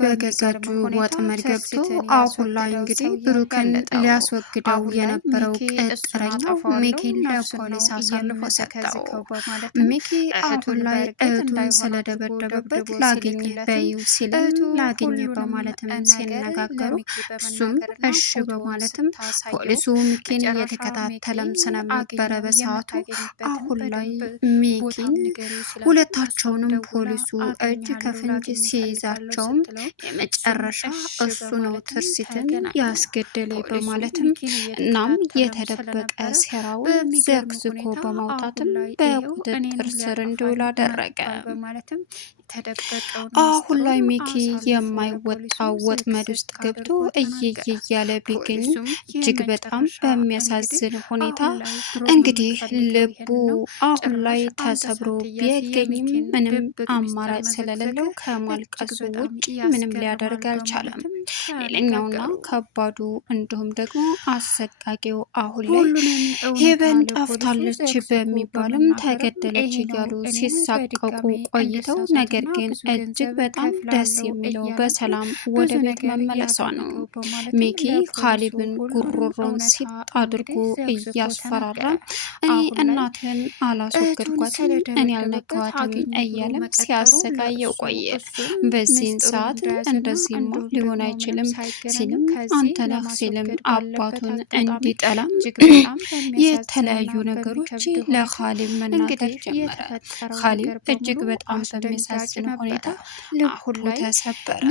በገዛጁ ወጥመድ ገብቶ አሁን ላይ እንግዲህ ብሩክን ሊያስወግደው የነበረው ቅጥረኛው ሚኪን ለፖሊስ አሳልፎ ሰጠው። ሚኪ አሁን ላይ እህቱን ስለደበደበበት ላገኝ በይው ሲልም ላገኝ በማለትም ሲነጋገሩ እሱም እሺ በማለትም ፖሊሱ ሚኪን እየተከታተለም ስለነበረ በሰዓቱ አሁን ላይ ሚኪን ሁለታቸውንም ፖሊሱ እጅ ከፍንጅ ሲይዛቸውም የመጨረሻ እሱ ነው ትርሲትን ያስገደለ በማለትም እናም የተደበቀ ሴራውን ዘግዝኮ በማውጣትም በቁጥጥር ስር እንዲውል አደረገ። አሁን ላይ ሚኪ የማይወጣው ወጥመድ ውስጥ ገብቶ እየየ እያለ ቢገኝም እጅግ በጣም በሚያሳዝን ሁኔታ እንግዲህ ልቡ አሁን ላይ ተሰብሮ ቢገኝም ምንም አማራጭ ስለሌለው ከማልቀሱ ውጭ ምንም ሊያደርግ አልቻለም። ሌላኛውና ከባዱ እንዲሁም ደግሞ አሰቃቂው አሁን ላይ ሄቨን ጠፍታለች በሚባልም ተገደለች እያሉ ሲሳቀቁ ቆይተው ነገር ግን እጅግ በጣም ደስ የሚለው በሰላም ወደ ቤት መመለሷ ነው። ሚኪ ካሊብን ጉሮሮን ሲጥ አድርጎ እያስፈራራ እኔ እናትን አላስወገድኳትም እኔ ያልነካዋትም እያለም ሲያሰቃየው ቆየ። በዚህን ሰዓት እንደዚህማ ሊሆን አይችልም ሲልም አንተ ነህ ሲልም አባቱን እንዲጠላም የተለያዩ ነገሮች ለካሊብ መናገር ጀመረ። ካሊብ እጅግ በጣም በሚያሳዝን ሁኔታ ልቡ ተሰበረ።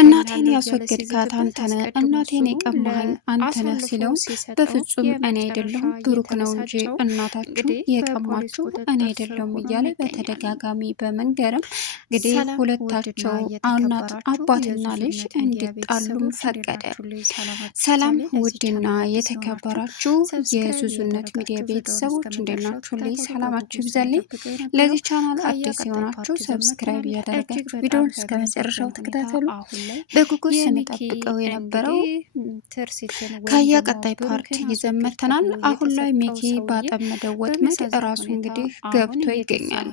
እናቴን ያስወገድካት አንተ ነህ፣ እናቴን የቀማኸኝ አንተ ነህ ሲለው በፍጹም እኔ አይደለሁም ብሩክ ነው እንጂ እናታችሁ የቀማችሁ እኔ አይደለሁም እያለ በተደጋጋሚ በመንገርም እንግዲህ ሁለታቸው አባትና ልጅ እንዲጣሉም ፈቀደ። ሰላም ውድና የተከበራችሁ የዙዙነት ሚዲያ ቤተሰቦች እንዴት ናችሁ? ላይ ሰላማችሁ ይብዛልኝ። ለዚህ ቻናል አዲስ የሆናችሁ ሰብስክራይብ እያደረጋችሁ ቪዲዮውን እስከ መጨረሻው ተከታተሉ። በጉጉት ስንጠብቀው የነበረው ከያ ቀጣይ ፓርት ይዘን መጥተናል። አሁን ላይ ሚኪ ባጠመደው ወጥመድ እራሱ እንግዲህ ገብቶ ይገኛል።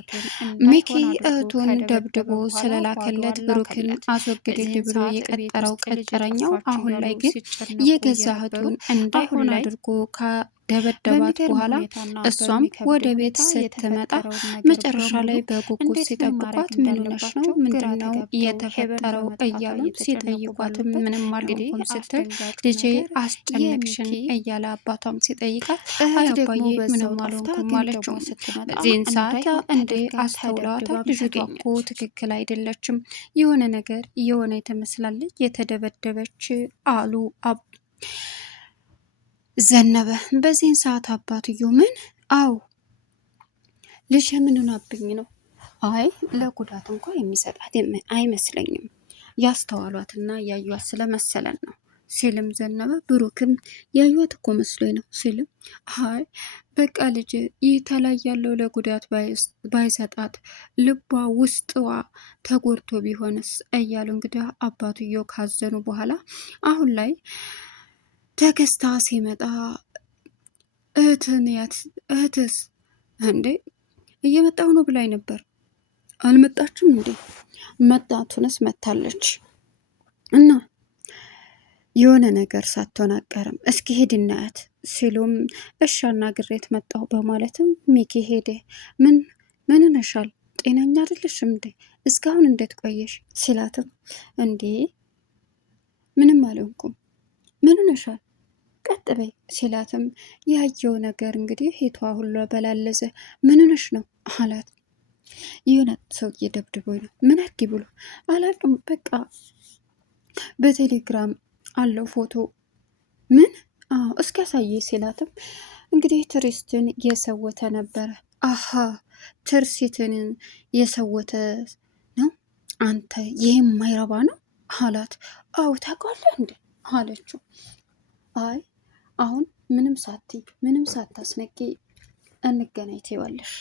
ሚኪ እህቱን ደብድቦ ስለላከለት ብሩክን አስወግድል ብሎ የቀጠረው ቅጥረኛው አሁን ላይ ግን የገዛ እህቱን እንዳይሆን አድርጎ ደበደባት በኋላ እሷም ወደ ቤት ስትመጣ መጨረሻ ላይ በጉጉት ሲጠብቋት ምን ሆነሽ ነው ምንድነው የተፈጠረው እያሉ ሲጠይቋትም ምንም አልሆንኩም ስትል ልጄ አስጨነቅሽን እያለ አባቷም ሲጠይቃት አባዬ ምንም አልሆንኩም አለችው። በዚህን ሰዓት እንዴ አስተውለዋታ ልጅቷ እኮ ትክክል አይደለችም፣ የሆነ ነገር የሆነ ትመስላለች የተደበደበች አሉ ዘነበ። በዚህን ሰዓት አባትዮ ምን አው ልጅ ምን ሆናብኝ ነው? አይ ለጉዳት እንኳን የሚሰጣት አይመስለኝም ያስተዋሏትና ያዩት ስለመሰለን ነው ሲልም ዘነበ። ብሩክም ያዩት እኮ መስሎኝ ነው ሲልም አይ በቃ ልጅ ይህ ተላይ ያለው ለጉዳት ባይሰጣት ልቧ ውስጥዋ ተጎድቶ ቢሆንስ እያሉ እንግዲህ አባትዮ ካዘኑ በኋላ አሁን ላይ ተከስታ ሲመጣ እህትስ እንዴ እየመጣው ነው ብላኝ ነበር አልመጣችም እንዴ? መጣቱንስ መታለች እና የሆነ ነገር ሳትሆን አቀርም እስኪ ሄድ እናያት ሲሉም እሻና ግሬት መጣሁ በማለትም ሚኪ ሄደ። ምን ነሻል? ጤነኛ አይደለሽም እንዴ? እስካሁን እንዴት ቆየሽ ሲላትም እንዴ ምንም አልሆንኩም ምን ነሻል ቀጥ በይ ሲላትም ያየው ነገር እንግዲህ ሄቷ ሁሉ በላለዘ ምን ነሽ ነው አላት። የሆነ ሰው እየደብድቦኝ ነው ምን አድርጊ ብሎ አላውቅም በቃ በቴሌግራም አለው ፎቶ ምን እስኪ ያሳየ ሲላትም እንግዲህ ትሪስትን የሰወተ ነበረ። አሃ ትርሲትን የሰወተ ነው አንተ ይህ የማይረባ ነው አላት። አው ታውቃለህ እንዴ አለችው። አይ አሁን ምንም ሳታስነቂ እንገናኝ ትይዋለሽ።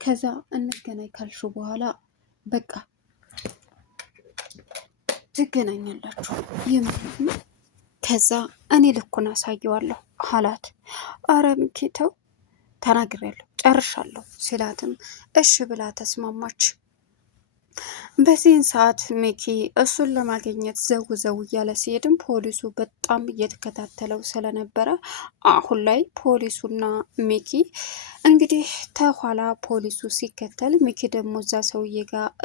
ከዛ እንገናኝ ካልሹ በኋላ በቃ ትገናኛላችሁ የምንም ከዛ እኔ ልኩን አሳየዋለሁ አላት። አረ ምኪተው ተናግሬያለሁ ጨርሻለሁ ሲላትም እሺ ብላ ተስማማች። በዚህን ሰዓት ሚኪ እሱን ለማግኘት ዘው ዘው እያለ ሲሄድም ፖሊሱ በጣም እየተከታተለው ስለነበረ አሁን ላይ ፖሊሱና ሚኪ እንግዲህ ተኋላ ፖሊሱ ሲከተል ሚኪ ደግሞ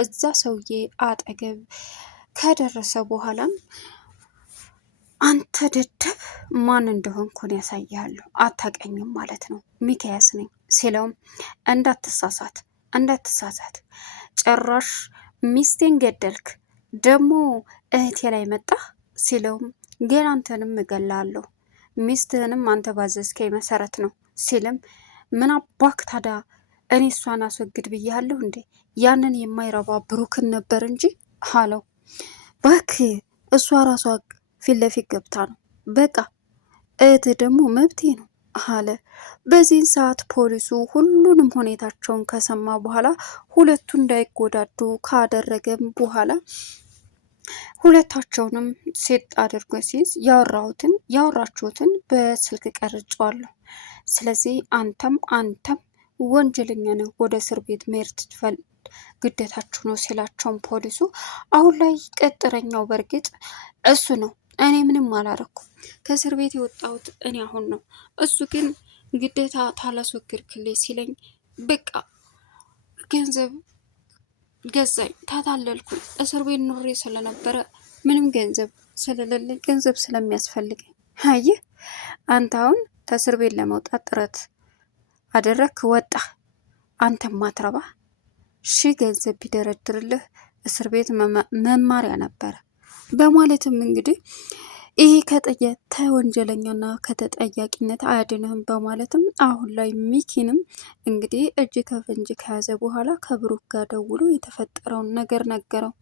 እዛ ሰውዬ አጠገብ ከደረሰ በኋላም አንተ ደደብ ማን እንደሆንኩን ያሳያለሁ አታቀኝም ማለት ነው ሚኪያስ ነኝ ሲለውም እንዳትሳሳት ጭራሽ ሚስቴን ገደልክ ደግሞ እህቴ ላይ መጣ ሲለውም ግን አንተንም እገላለሁ ሚስትህንም አንተ ባዘዝከኝ መሰረት ነው ሲልም ምን አባክ ታዲያ እኔ እሷን አስወግድ ብያለሁ እንዴ ያንን የማይረባ ብሩክን ነበር እንጂ አለው ባክ እሷ ራሷ ፊት ለፊት ገብታ ነው በቃ እህትህ ደግሞ መብቴ ነው አለ። በዚህን ሰዓት ፖሊሱ ሁሉንም ሁኔታቸውን ከሰማ በኋላ ሁለቱ እንዳይጎዳዱ ካደረገም በኋላ ሁለታቸውንም ሴት አድርጎ ሲይዝ ያወራችሁትን በስልክ ቀርጫዋለሁ። ስለዚህ አንተም ወንጀለኛ ነው፣ ወደ እስር ቤት መሄድ ግዴታችሁ ነው ሲላቸውም ፖሊሱ አሁን ላይ ቀጥረኛው በእርግጥ እሱ ነው። እኔ ምንም አላረኩም። ከእስር ቤት የወጣሁት እኔ አሁን ነው። እሱ ግን ግዴታ ታላስወግድክልኝ ሲለኝ በቃ ገንዘብ ገዛኝ፣ ታታለልኩኝ። እስር ቤት ኑሬ ስለነበረ ምንም ገንዘብ ስለሌለኝ ገንዘብ ስለሚያስፈልገኝ አየህ አንተ አሁን ከእስር ቤት ለመውጣት ጥረት አደረግክ፣ ወጣ። አንተም ማትረባ ገንዘብ ቢደረድርልህ እስር ቤት መማሪያ ነበረ በማለትም እንግዲህ ይሄ ከወንጀለኛና ከተጠያቂነት አያድንህም በማለትም አሁን ላይ ሚኪንም እንግዲህ እጅ ከፍንጅ ከያዘ በኋላ ከብሩክ ጋር ደውሎ የተፈጠረውን ነገር ነገረው።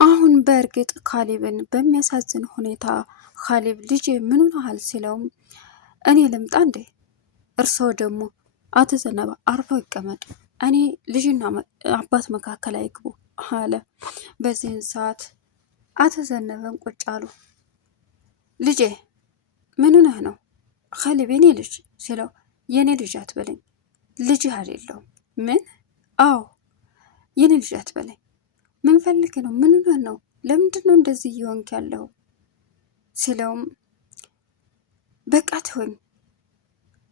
አሁን በእርግጥ ካሌብን በሚያሳዝን ሁኔታ ካሌብ ልጅ ምን ሆነሃል ሲለውም እኔ ልምጣ እንዴ? እርስዎ ደግሞ አቶ ዘነበ አርፈው ይቀመጡ፣ እኔ ልጅና አባት መካከል አይግቡ አለ። በዚህን ሰዓት አቶ ዘነበን ቁጭ አሉ። ልጄ ምን ሆነህ ነው? ካሌብ የኔ ልጅ ሲለው የኔ ልጅ አትበለኝ፣ ልጅህ አይደለሁም። ምን? አዎ የኔ ልጅ አትበለኝ። ምን ፈልግ ነው? ምን ሆነህ ነው? ለምንድን ነው እንደዚህ እየሆንክ ያለው ሲለውም በቃ ትሆኝ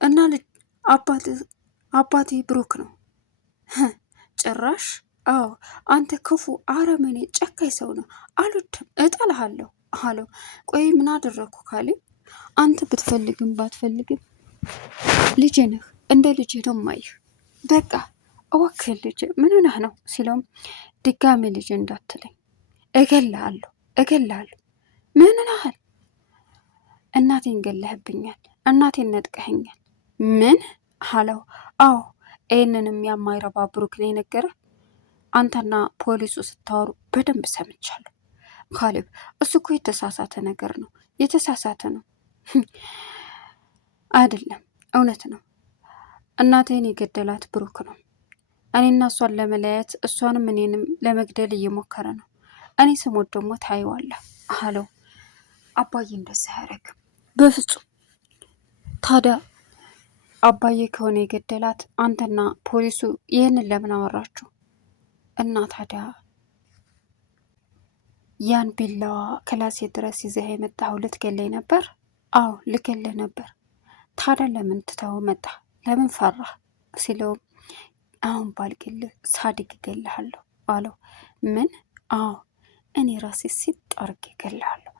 እና ልጅ አባቴ ብሩክ ነው። ጭራሽ አዎ አንተ ክፉ አረመኔ ጨካኝ ሰው ነው፣ አልወድም፣ እጠላሃለሁ አለው። ቆይ ምን አደረግኩ ካሌብ? አንተ ብትፈልግም ባትፈልግም ልጄ ነህ፣ እንደ ልጄ ነው ማይህ። በቃ እወክል ልጄ ምን ሆነህ ነው ሲለውም ድጋሜ ልጄ እንዳትለኝ፣ እገልሃለሁ። ምን ሆነሃል? እናቴን ገለህብኛል፣ እናቴን ነጥቀኸኛል። ምን አለው? አዎ ይህንንም የማይረባ ብሩክ ነው የነገረ። አንተና ፖሊሱ ስታወሩ በደንብ ሰምቻለሁ ካሌብ። እሱ እኮ የተሳሳተ ነገር ነው፣ የተሳሳተ ነው። አይደለም እውነት ነው። እናቴን የገደላት ብሩክ ነው። እኔና እሷን ለመለያየት እሷንም እኔንም ለመግደል እየሞከረ ነው። እኔ ስሞት ደግሞ ታየዋለህ አለው። አባዬ እንደዛ አያደርግም በፍጹም። ታዲያ አባዬ ከሆነ የገደላት አንተና ፖሊሱ ይህንን ለምን አወራችሁ? እና ታዲያ ያን ቢላዋ ክላሴ ድረስ ይዘህ የመጣኸው ልትገለኝ ነበር? አዎ ልገለህ ነበር። ታዲያ ለምን ትተኸው መጣ? ለምን ፈራህ? ሲለውም አሁን ባልገልህ ሳድግ እገልሃለሁ አለው። ምን? አዎ እኔ ራሴ ሲጥ አድርጌ እገልሃለሁ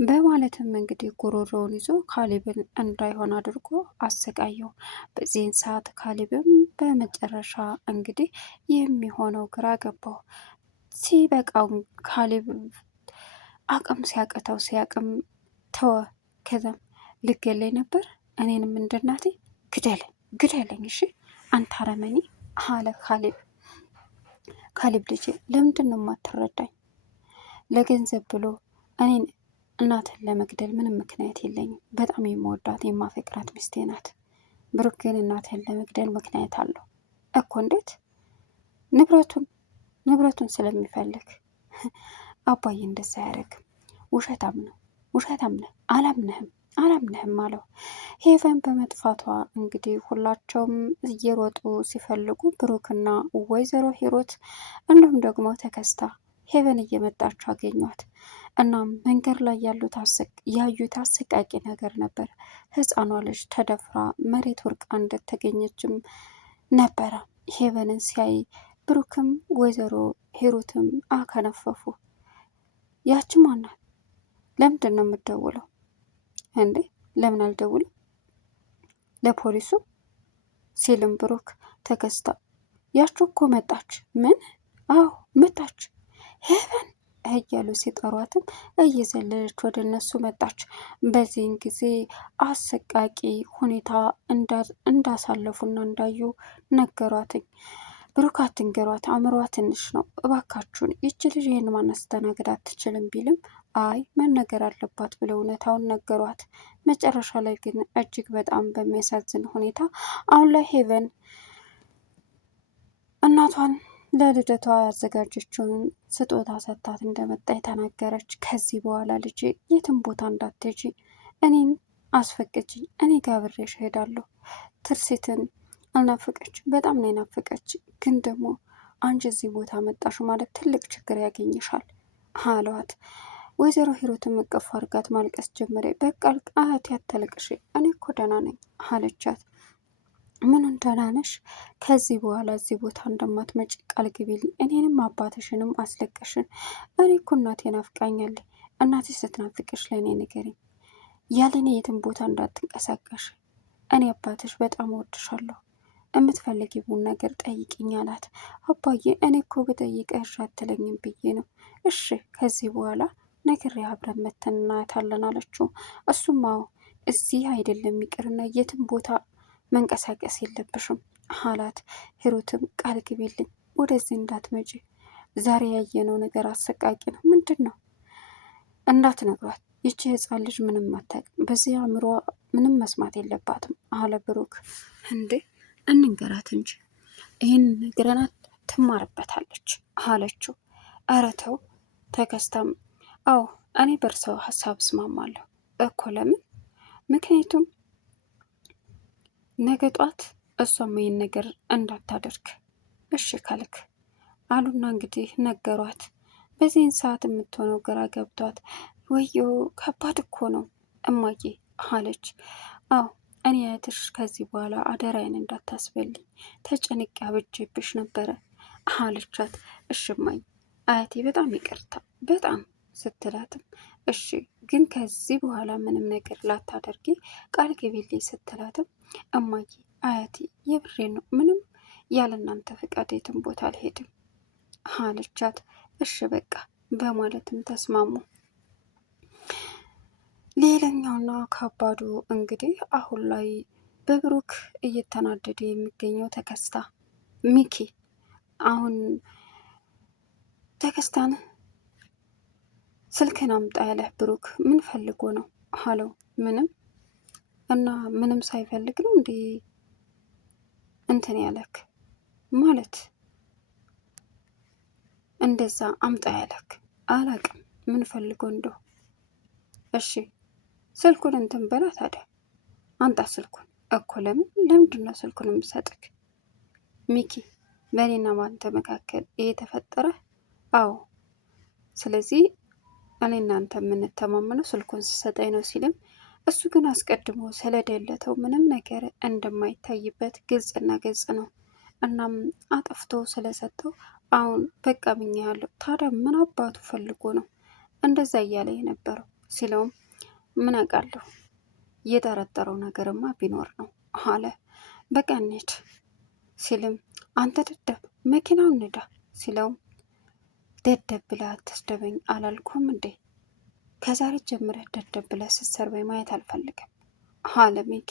በማለትም እንግዲህ ጉሮሮውን ይዞ ካሌብን እንዳይሆን አድርጎ አሰቃየው። በዚህን ሰዓት ካሌብም በመጨረሻ እንግዲህ የሚሆነው ግራ ገባው። ሲበቃው ካሌብ አቅም ሲያቅም ተወ። ከዛም ልገለኝ ነበር እኔንም እንደናቴ ግደለኝ፣ እሺ አንተ አረመኔ አለ ካሌብ። ካሌብ ልጄ ለምንድን ነው የማትረዳኝ? ለገንዘብ ብሎ እኔን እናትን ለመግደል ምንም ምክንያት የለኝም። በጣም የምወዳት የማፈቅራት ሚስቴ ናት። ብሩክ ግን እናትን ለመግደል ምክንያት አለው እኮ። እንዴት? ንብረቱን ስለሚፈልግ። አባዬ እንደዛ አያደርግም። ውሸታም ነህ፣ አላምነህም አላምንህም አለው። ሄቨን በመጥፋቷ እንግዲህ ሁላቸውም እየሮጡ ሲፈልጉ ብሩክና ወይዘሮ ሂሩት እንዲሁም ደግሞ ተከስታ ሄቨን እየመጣች አገኟት። እናም መንገድ ላይ ያዩት አሰቃቂ ነገር ነበር። ህፃኗ ልጅ ተደፍራ መሬት ወርቃ እንደተገኘችም ነበረ። ሄቨንን ሲያይ ብሩክም ወይዘሮ ሂሩትም አከነፈፉ። ያች ማናት? ለምንድን ነው የምትደውለው እንዴ? ለምን አልደውልም ለፖሊሱ ሲልም ብሩክ ተከስታ ያችሁ እኮ መጣች። ምን? አዎ መጣች ሄቨን እያሉ ሲጠሯትም እየዘለለች ወደ እነሱ መጣች። በዚህን ጊዜ አሰቃቂ ሁኔታ እንዳሳለፉና እንዳዩ ነገሯትኝ። ብሩክ አትንገሯት፣ አእምሯ ትንሽ ነው እባካችሁን፣ ይች ልጅ ይህን ማስተናገድ አትችልም ቢልም አይ መነገር አለባት ብለው እውነታውን ነገሯት። መጨረሻ ላይ ግን እጅግ በጣም በሚያሳዝን ሁኔታ አሁን ላይ ሄቨን እናቷን ለልደቷ ያዘጋጀችውን ስጦታ ሰጥታት እንደመጣ የተናገረች። ከዚህ በኋላ ልጄ የትም ቦታ እንዳትሄጂ፣ እኔን አስፈቅጂ፣ እኔ ጋር አብሬሽ እሄዳለሁ። ትርሲትን አልናፈቀች፣ በጣም ነው የናፈቀች። ግን ደግሞ አንቺ እዚህ ቦታ መጣሽ ማለት ትልቅ ችግር ያገኝሻል አለዋት። ወይዘሮ ሂሩትም እቅፍ አድርጋት ማልቀስ ጀመረ። በቃ አያቴ አታልቅሽ፣ እኔ እኮ ደህና ነኝ አለቻት። ምኑን ደህና ነሽ? ከዚህ በኋላ እዚህ ቦታ እንደማትመጪ ቃል ግቢልኝ፣ እኔንም አባትሽንም አስለቀሽን። እኔ እኮ እናቴ ናፍቃኛለች። እናቴ ስትናፍቅሽ ለእኔ ንገሪኝ፣ ያለኔ የትም ቦታ እንዳትንቀሳቀሽ። እኔ አባትሽ በጣም እወድሻለሁ፣ የምትፈልጊውን ነገር ጠይቅኝ አላት። አባዬ እኔ እኮ ብጠይቅህ እሺ አትለኝም ብዬ ነው። እሺ ከዚህ በኋላ ነግሬ አብረን መተን እናያታለን አለችው። እሱም አዎ እዚህ አይደለም ይቅርና የትም ቦታ መንቀሳቀስ የለብሽም አላት። ሂሩትም ቃል ግቢልኝ ወደዚህ እንዳትመጪ፣ ዛሬ ያየነው ነገር አሰቃቂ ነው። ምንድን ነው? እንዳትነግሯት፣ ይቺ ህፃን ልጅ ምንም አታውቅም፣ በዚህ አእምሮ ምንም መስማት የለባትም አለ ብሩክ። እንዴ እንንገራት እንጂ ይህን ነግረናት ትማርበታለች አለችው። ኧረ ተው ተከስታም አዎ እኔ በእርሰው ሀሳብ እስማማለሁ እኮ። ለምን? ምክንያቱም ነገ ጧት እሷም ይህን ነገር እንዳታደርግ እሺ ካልክ አሉና እንግዲህ ነገሯት። በዚህን ሰዓት የምትሆነው ግራ ገብቷት ወዮ ከባድ እኮ ነው እማዬ አለች። አዎ እኔ አያትሽ ከዚህ በኋላ አደራዬን እንዳታስበልኝ ተጨንቄ አብጄብሽ ነበረ አለቻት። እሺ እማዬ አያቴ በጣም ይቅርታ በጣም ስትላትም እሺ ግን ከዚህ በኋላ ምንም ነገር ላታደርጊ ቃል ግቢልኝ ስትላትም እማዬ አያቴ የብሬ ነው ምንም ያለ እናንተ ፍቃድ የትም ቦታ አልሄድም አለቻት። እሺ በቃ በማለትም ተስማሙ። ሌላኛውና ከባዱ እንግዲህ አሁን ላይ በብሩክ እየተናደደ የሚገኘው ተከስታ ሚኪ አሁን ተከስታን ስልክን አምጣ ያለህ ብሩክ ምን ፈልጎ ነው አለው። ምንም እና ምንም ሳይፈልግ ነው እንዴ እንትን ያለክ ማለት እንደዛ አምጣ ያለክ? አላቅም ምን ፈልጎ እንደው። እሺ ስልኩን እንትን በላ ታዲያ አንጣ ስልኩን እኮ። ለምንድን ነው ስልኩን የምሰጥክ? ሚኪ በእኔና ባንተ መካከል ይሄ ተፈጠረ? አዎ ስለዚህ እኔ እናንተ የምንተማመነው ስልኩን ስሰጠኝ ነው ሲልም እሱ ግን አስቀድሞ ስለደለተው ምንም ነገር እንደማይታይበት ግልጽና ግልጽ ነው። እናም አጠፍቶ ስለሰጠው አሁን በቃ ብኛ ያለው ታዲያ ምን አባቱ ፈልጎ ነው እንደዛ እያለ የነበረው ሲለውም ምን አውቃለሁ የጠረጠረው ነገርማ ቢኖር ነው አለ። በቃ እንሂድ ሲልም አንተ ደደብ መኪናውን ንዳ ሲለውም ደደብ ብለህ አትስደበኝ አላልኩም እንዴ? ከዛሬ ጀምረህ ደደብ ብለህ ስትሰርበኝ ማየት አልፈልግም አለ ሚኪ።